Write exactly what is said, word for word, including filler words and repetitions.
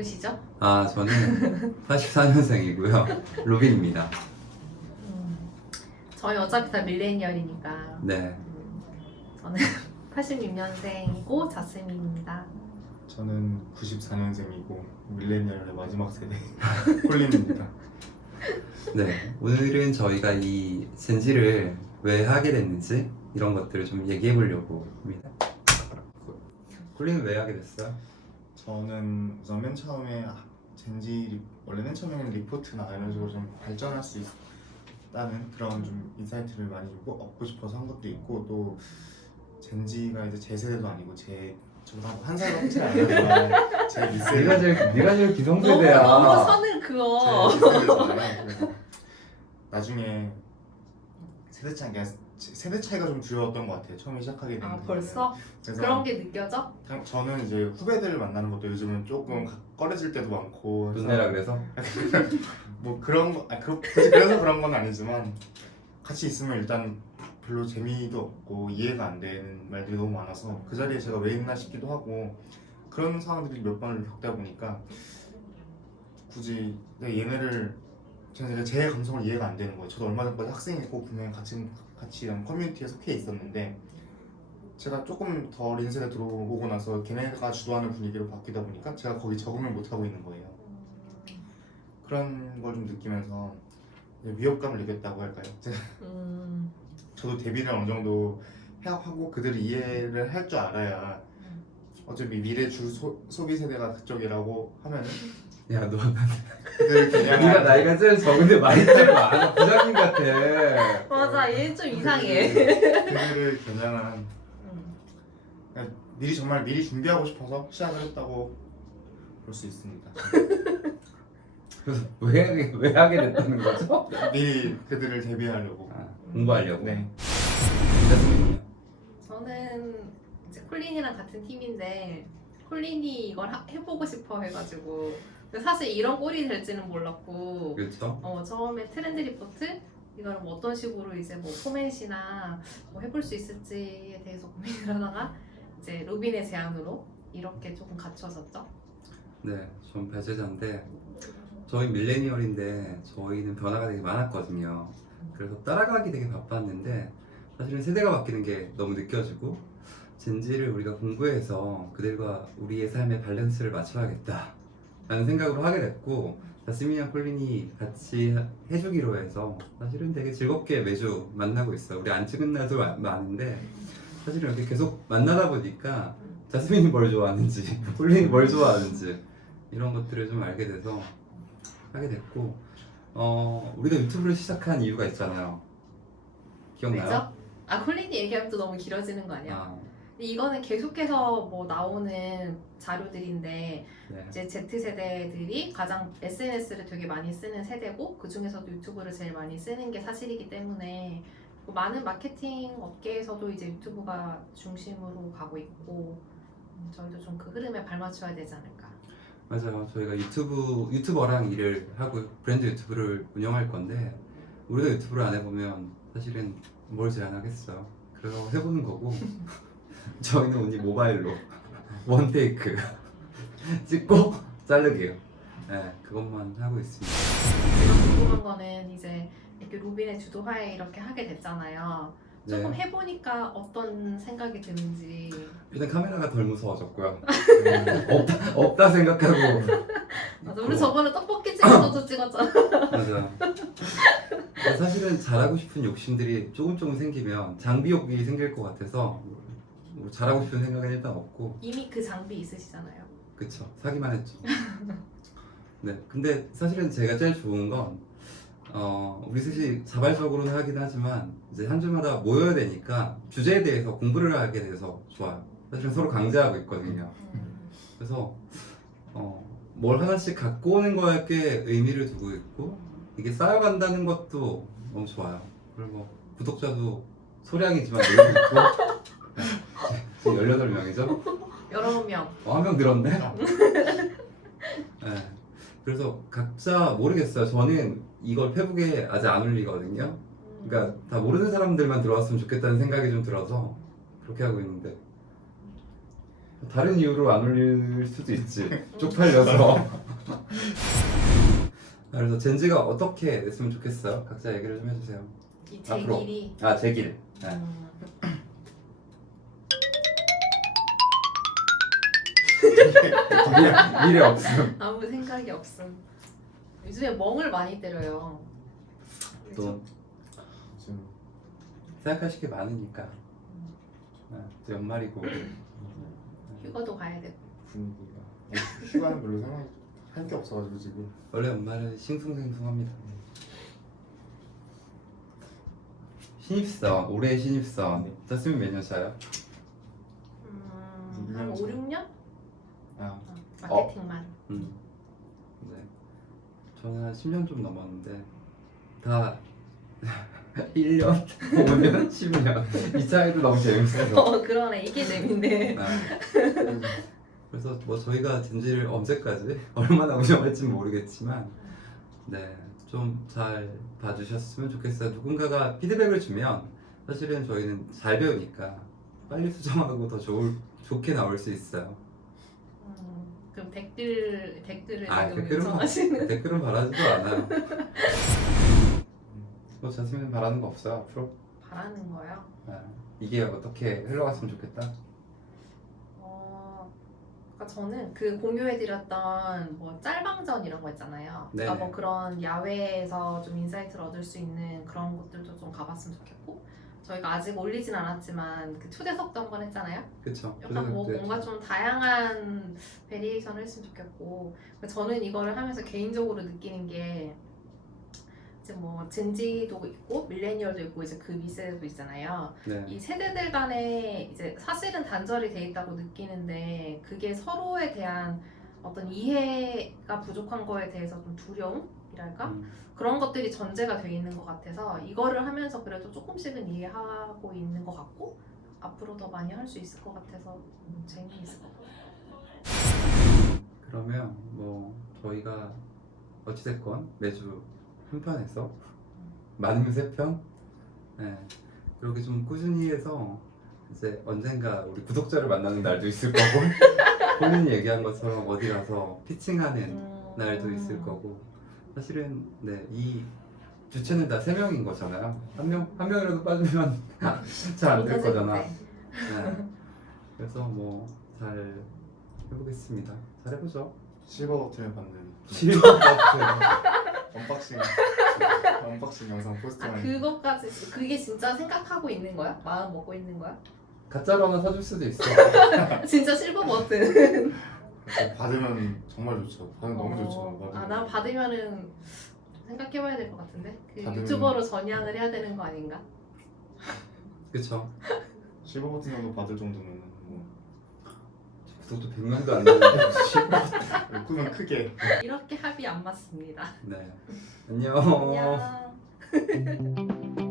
누구시죠? 아, 저는 팔십사 년생이고요. 로빈입니다. 음, 저희 어차피 다 밀레니얼이니까. 네. 음, 저는 팔십육 년생이고 자스민입니다. 저는 구십사 년생이고 밀레니얼의 마지막 세대 콜린입니다. 네. 오늘은 저희가 이 젠지를 왜 하게 됐는지 이런 것들을 좀 얘기해 보려고 합니다. 콜린은 왜 하게 됐어요? 저는 우선 맨 처음에 아, 젠지 리, 원래 맨 처음에는 리포트나 이런 식으로 좀 발전할 수 있다는 그런 좀 인사이트를 많이 좀 얻고 싶어서 한 것도 있고, 또 젠지가 이제 제 세대도 아니고 제 저보다 한 살도 차이 안 나지만 제 밑세대 네가 제일 네가 제일 너무 기성세대야. 너무 선을 그어. 제 밑세대잖아요. 그래서 나중에 세대 차이 세대 차이가 좀 두려웠던 것 같아요. 처음에 시작하게 된 아 데는. 벌써 그래서 그런 게 느껴져? 당- 저는 이제 후배들을 만나는 것도 요즘은 조금 가- 꺼려질 때도 많고 해서 돈내라 그래서. 뭐 그런 거, 아, 그, 굳이 그래서 그런 건 아니지만 같이 있으면 일단 별로 재미도 없고 이해가 안 되는 말들이 너무 많아서 그 자리에 제가 왜 있나 싶기도 하고, 그런 상황들이 몇 번을 겪다 보니까 굳이 내가 얘네를 제가 제 감성을 이해가 안 되는 거예요. 저도 얼마 전까지 학생이고 분명히 같이 같이 이런 커뮤니티에 속해 있었는데 제가 조금 더 어린 세대 들어오고 나서 걔네가 주도하는 분위기로 바뀌다 보니까 제가 거기 적응을 못 하고 있는 거예요. 그런 걸 좀 느끼면서 위협감을 느꼈다고 할까요? 제가 음, 저도 데뷔를 어느 정도 하고 그들이 이해를 할 줄 알아야, 어차피 미래 주 소, 소비 세대가 그쪽이라고 하면은 야, 너 그들을 그냥 네가 나이가 제일 적은데 말이 제일 많아. 부장님 같아. 맞아 얘 좀 이상해. 그들을 겨냥한, 음. 그냥 미리 정말 미리 준비하고 싶어서 시작을 했다고 볼 수 있습니다. 그래서 왜 하게 왜 하게 됐다는 거죠? 미리 그들을 데뷔하려고. 아, 공부하려고. 네. 자스민은요? 저는 이제 콜린이랑 같은 팀인데 콜린이 이걸 하, 해보고 싶어 해가지고, 근데 사실 이런 꼴이 될지는 몰랐고, 그렇죠. 어, 처음에 트렌드 리포트 이걸 뭐 어떤 식으로 이제 뭐 포맷이나 뭐 해볼 수 있을지에 대해서 고민을 하다가 이제 로빈의 제안으로 이렇게 조금 갖춰졌죠. 네, 전 배제자인데 저희 밀레니얼인데 저희는 변화가 되게 많았거든요. 그래서 따라가기 되게 바빴는데 사실은 세대가 바뀌는 게 너무 느껴지고, 젠지를 우리가 공부해서 그들과 우리의 삶의 밸런스를 맞춰야겠다 라는 생각으로 하게 됐고, 자스민이랑 콜린이 같이 해주기로 해서 사실은 되게 즐겁게 매주 만나고 있어요. 우리 안 찍은 날도 마- 많은데 사실은 이렇게 계속 만나다 보니까 자스민이 뭘 좋아하는지 콜린이 뭘 좋아하는지 이런 것들을 좀 알게 돼서 하게 됐고, 어 우리가 유튜브를 시작한 이유가 있잖아요. 기억나요? 왜죠? 아 콜린이 얘기하면 또 너무 길어지는 거 아니야? 아, 근데 이거는 계속해서 뭐 나오는 자료들인데, 네. 이제 Z세대들이 가장 에스엔에스를 되게 많이 쓰는 세대고 그 중에서도 유튜브를 제일 많이 쓰는 게 사실이기 때문에 뭐 많은 마케팅 업계에서도 이제 유튜브가 중심으로 가고 있고, 음, 저희도 좀 그 흐름에 발맞춰야 되지 않을까. 맞아요. 저희가 유튜브 유튜버랑 일을 하고 브랜드 유튜브를 운영할 건데, 우리가 유튜브를 안 해보면 사실은 뭘 제안하겠어요. 그래서 해보는 거고 저희는 오늘 모바일로 원 테이크 찍고 자르기요. 네, 그것만 하고 있습니다. 제가 궁금한 거는 이제 이렇게 로빈의 주도하에 이렇게 하게 됐잖아요. 조금 네. 해보니까 어떤 생각이 드는지. 일단 카메라가 덜 무서워졌고요. 없다, 없다 생각하고. 맞아, 우리 저번에 떡볶이 찍어서도 찍었잖아. 맞아. 사실은 잘하고 싶은 욕심들이 조금 조금 생기면 장비욕이 생길 것 같아서 뭐 잘하고 싶은 생각은 일단 없고. 이미 그 장비 있으시잖아요. 그쵸, 사기만 했죠. 네, 근데 사실은 제가 제일 좋은 건 어, 우리 셋이 자발적으로는 하긴 하지만 이제 한 주마다 모여야 되니까 주제에 대해서 공부를 하게 돼서 좋아요. 사실은 서로 강제하고 있거든요. 음. 그래서 어, 뭘 하나씩 갖고 오는 거에 꽤 의미를 두고 있고, 이게 쌓여간다는 것도 너무 좋아요. 그리고 구독자도 소량이지만 늘고 있고. 네, 지금 열여덟 명이죠? 여러 명. 어, 한 명 늘었네? 네. 그래서 각자 모르겠어요. 저는 이걸 페북에 아직 안 올리거든요. 그러니까 다 모르는 사람들만 들어왔으면 좋겠다는 생각이 좀 들어서 그렇게 하고 있는데, 다른 이유로 안 올릴 수도 있지. 쪽팔려서. 아, 그래서 젠지가 어떻게 냈으면 좋겠어요? 각자 얘기를 좀 해주세요. 이 앞으로. 제길이 아, 제 길. 네. 음, 미래, 미래 없음. 아무 생각이 없음. 요즘에 멍을 많이 때려요. 또 지금 생각하실 게 많으니까. 네, 또 연말이고. 휴가도 가야 되고. 분위기가 휴가는 별로 생각할 게 없어가지고 지금 원래 연말은 싱숭생숭합니다. 신입사원, 올해 신입사원. 네. 짰으면 몇 년 차요? 음, 일 한 년 오, 육 년? 아 마케팅만. 음. 네. 저는 한 십 년 좀 넘었는데 다 일 년, 오 년, 십 년 이 차이도 너무 재밌어서. 어, 그러네. 이게 재밌네. 네. 그래서 뭐 저희가 젠지를 언제까지 얼마나 운영할지 모르겠지만 네, 좀 잘 봐주셨으면 좋겠어요. 누군가가 피드백을 주면 사실은 저희는 잘 배우니까 빨리 수정하고 더 좋을, 좋게 나올 수 있어요. 음, 그럼 댓글 댓글을 아, 지금 댓글은, 바, 요청하시는. 댓글은 바라지도 않아요. 뭐 자스민 바라는 거 없어요 앞으로? 바라는 거요. 아, 이게 어떻게 흘러갔으면 좋겠다. 어, 그러니까 저는 그 공유해드렸던 뭐 짤방전 이런 거 있잖아요. 네네. 그러니까 뭐 그런 야외에서 좀 인사이트를 얻을 수 있는 그런 것들도 좀 가봤으면 좋겠고, 저희가 아직 올리진 않았지만 그 초대석도 한 번 했잖아요. 그쵸? 약간 뭐 그래서 뭔가 좀 다양한 베리에이션을 했으면 좋겠고, 저는 이거를 하면서 개인적으로 느끼는 게 이제 뭐 젠지도 있고 밀레니얼도 있고 이제 그 윗세대도 있잖아요. 네. 이 세대들 간에 이제 사실은 단절이 돼 있다고 느끼는데 그게 서로에 대한 어떤 이해가 부족한 거에 대해서 좀 두려움이랄까? 음, 그런 것들이 전제가 돼 있는 것 같아서 이거를 하면서 그래도 조금씩은 이해하고 있는 것 같고 앞으로 더 많이 할 수 있을 것 같아서 음, 재미있을 것 같아요. 그러면 뭐 저희가 어찌됐건 매주 한 편에서 많으면 세 편? 네. 그렇게 좀 꾸준히 해서 이제 언젠가 우리 구독자를 만나는 날도 있을 거고 본인이 얘기한 것처럼 어디 가서 피칭하는 음, 날도 있을 거고 사실은 네, 이 주체는 다 세 명인 거잖아요. 한 명, 한 명이라도 빠지면 잘 안 될 못하지 거잖아. 못해. 네. 그래서 뭐 잘 해보겠습니다. 잘 해보죠. 실버 버튼을 받는 실버 버튼. 언박싱 언박싱 영상 포스트 아 많이 그것까지 그게 진짜 생각하고 있는 거야? 마음 먹고 있는 거야? 가짜로 하나 사줄 수도 있어. 진짜 실버 버튼. 받으면 정말 좋죠. 받으면 너무 좋죠. 받으면. 아난 받으면은 생각해봐야 될 것 같은데 그 받으면- 유튜버로 전향을 해야 되는 거 아닌가? 그쵸? 실버 버튼 정도 받을 정도면 뭐 구독도 백 명도 안 되는데 실버 버튼. 꿈은 크게 이렇게 합이 안 맞습니다. 네. 안녕. 안녕.